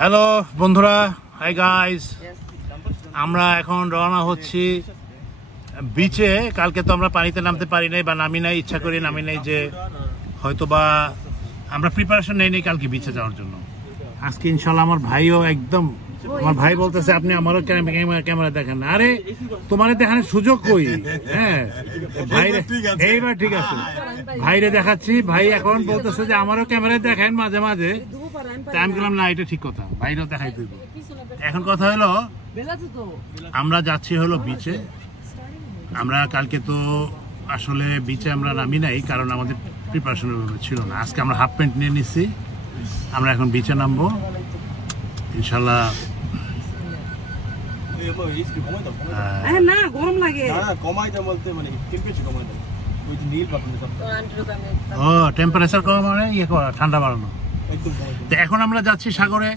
Hello বন্ধুরা, hi guys. আমরা এখন রওনা হচ্ছি বিচে। কালকে তো আমরা পানিতে নামতে পারি নাই বা নামি নাই, ইচ্ছা করে নামি নাই, যে হয়তোবা আমরা প্রিপারেশন নেই নি কালকে বিচে যাওয়ার জন্য। আজকে ইনশাল্লাহ আমার ভাইও একদম, আমার ভাই বলতেছে আপনি আমারও ক্যামেরা দেখেন না। আরে তোমার দেখানোর সুযোগ কই? হ্যাঁ ভাইরে, এইবার ঠিক আছে, ভাইরে দেখাচ্ছি। ভাই এখন বলতেছে যে আমারও ক্যামেরা দেখেন মাঝে মাঝে। আমি বললাম না, এটা ঠিক কথা, ভাইরেও দেখাই দিব। এখন কথা হলো আমরা যাচ্ছি হলো বিচে। আমরা কালকে তো আসলে বিচে আমরা নামি নাই, কারণ আমাদের প্রিপারেশন ছিল না। আজকে আমরা হাফ প্যান্ট নিয়ে নিচ্ছি, আমরা এখন বিচে নামবো ইনশাল্লাহ। টেম্পারেচার কম মানে ইয়ে করা, ঠান্ডা বাড়ানো। তো এখন আমরা যাচ্ছি সাগরে।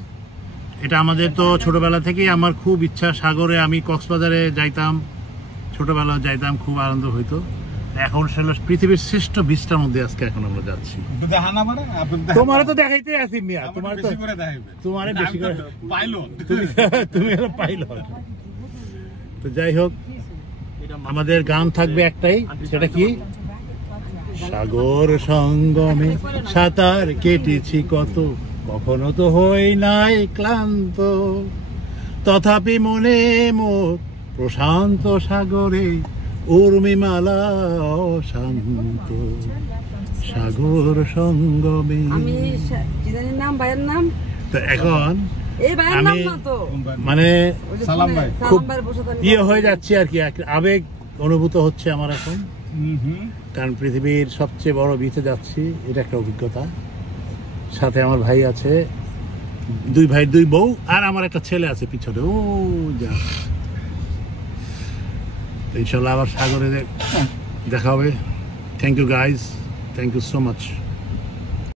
এটা আমাদের তো ছোটবেলা থেকেই আমার খুব ইচ্ছা, সাগরে। আমি কক্সবাজারে যাইতাম, ছোটবেলায় যাইতাম, খুব আনন্দ হইতো। এখন সেটা পৃথিবীর শ্রেষ্ঠ বিচটার মধ্যে আজকে এখন আমরা যাচ্ছি। তোমার তো দেখাইতে আছি মিয়া, তোমার তো তোমারে বেশি করে তুমি হলো পাইলট। তো যাই হোক, আমাদের গান থাকবে একটাই, সেটা কি? সাগর সঙ্গমে সাঁতার কেটেছি কত, কখনো তো হই নাই ক্লান্ত, তথাপি মনে মোর প্রশান্ত সাগরে উর্মিমালা শান্ত। সাগর সঙ্গমে তো এখন আমি মানে খুব ইয়ে হয়ে যাচ্ছি আর কি, আবেগ অনুভূত হচ্ছে আমার এখন। কারণ পৃথিবীর সবচেয়ে বড় বিচে যাচ্ছি, এটা একটা অভিজ্ঞতা। সাথে আমার ভাই আছে, দুই ভাই দুই বউ, আর আমার একটা ছেলে আছে পিছনে। ও যা, ইনশাল্লাহ আবার সাগরে দেখা হবে। Thank you guys, thank you so much.